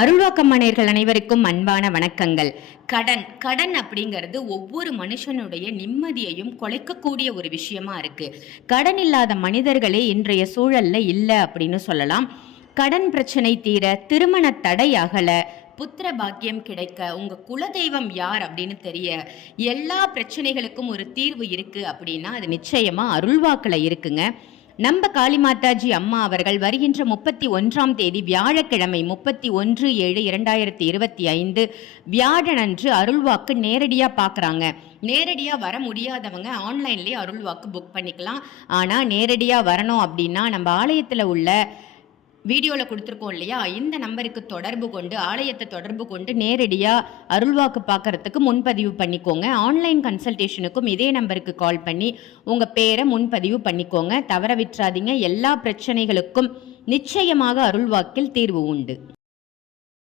அருள்வாக்கம்மனேர்கள் அனைவருக்கும் அன்பான வணக்கங்கள். கடன் அப்படிங்கிறது ஒவ்வொரு மனுஷனுடைய நிம்மதியையும் குலைக்கக்கூடிய ஒரு விஷயமா இருக்கு. கடன் இல்லாத மனிதர்களே இன்றைய சூழல்ல இல்லை அப்படின்னு சொல்லலாம். கடன் பிரச்சனை தீர, திருமண தடை அகல, புத்திர பாக்கியம் கிடைக்க, உங்க குலதெய்வம் யார் அப்படின்னு தெரிய, எல்லா பிரச்சனைகளுக்கும் ஒரு தீர்வு இருக்கு அப்படின்னா அது நிச்சயமா அருள்வாக்குல இருக்குங்க. நம்ம காளிமாதாஜி அம்மா அவர்கள் வருகின்ற 31ஆம் தேதி வியாழக்கிழமை 31/7/2025 வியாழனன்று அருள்வாக்கு நேரடியாக பார்க்குறாங்க. நேரடியாக வர முடியாதவங்க ஆன்லைன்லேயே அருள்வாக்கு புக் பண்ணிக்கலாம். ஆனால் நேரடியாக வரணும் அப்படின்னா நம்ம ஆலயத்தில் உள்ள வீடியோவில் கொடுத்துருக்கோம் இல்லையா, இந்த நம்பருக்கு தொடர்பு கொண்டு, ஆலயத்தை தொடர்பு கொண்டு நேரடியாக அருள்வாக்கு பார்க்கறதுக்கு முன்பதிவு பண்ணிக்கோங்க. ஆன்லைன் கன்சல்டேஷனுக்கும் இதே நம்பருக்கு கால் பண்ணி உங்கள் பேரை முன்பதிவு பண்ணிக்கோங்க. தவற விட்டுறாதீங்க. எல்லா பிரச்சனைகளுக்கும் நிச்சயமாக அருள்வாக்கில் தீர்வு உண்டு.